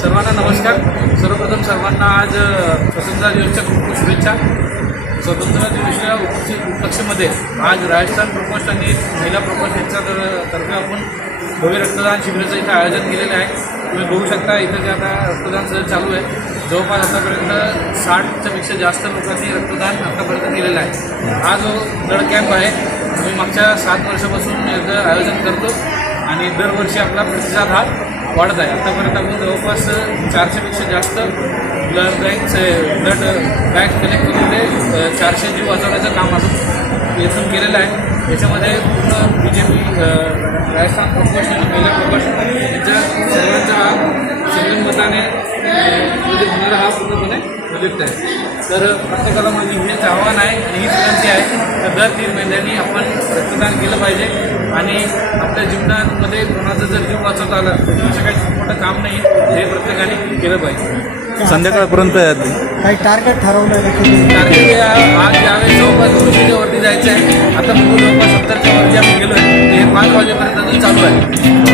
सर्वांना नमस्कार। सर्वप्रथम सर्वांना आज स्वतंत्र दिवसाच्या खूप शुभेच्छा। स्वतंत्र दिवसाच्या उपलक्षेमध्ये आज राजस्थान प्रकोष्ठ आणि महिला प्रकोष्ठ यांच्या तर्फे आपण भव्य रक्तदान शिबिराचं इथं आयोजन केलेलं आहे। तुम्ही बघू शकता इथं जे आता रक्तदान सगळं चालू आहे। जवळपास आतापर्यंत 60च्या पेक्षा जास्त लोकांनी रक्तदान आतापर्यंत केलेलं आहे। हा जो ब्लड कॅम्प आहे आम्ही मागच्या 7 वर्षापासून याचं आयोजन करतो आणि दरवर्षी आपला प्रतिसाद हा वाढत आहे। आतापर्यंत आपण जवळपास 400पेक्षा जास्त ब्लड बँक कलेक्ट करून ते 400 जीव वाचवण्याचं काम आपण इथून केलेलं आहे। याच्यामध्ये पूर्ण BJP राजस्थान प्रकोष्ठ आणि महिला प्रकोष्ठ यांच्या सर्वांचा संगनमताने होणारा हा पूर्णपणे प्रोजेक्ट आहे। तर प्रत्येकाला माझी हेच आव्हान आहे आणि हीच विनंती आहे तर दर 3 महिन्यांनी आपण रक्तदान केलं पाहिजे आणि आपल्या जीवनामध्ये कोणाचा जर जीव वाचवता आला तर असं काही मोठं काम नाही, हे प्रत्येकाने केलं पाहिजे। संध्याकाळपर्यंत काही टार्गेट ठरवलं टार्गेट आज यावेळेस जवळपास 200च्या वरती जायचं आहे। आता जवळपास 70च्या वरती आम्ही गेलो आहे। हे 5 वाजेपर्यंत चालू आहे।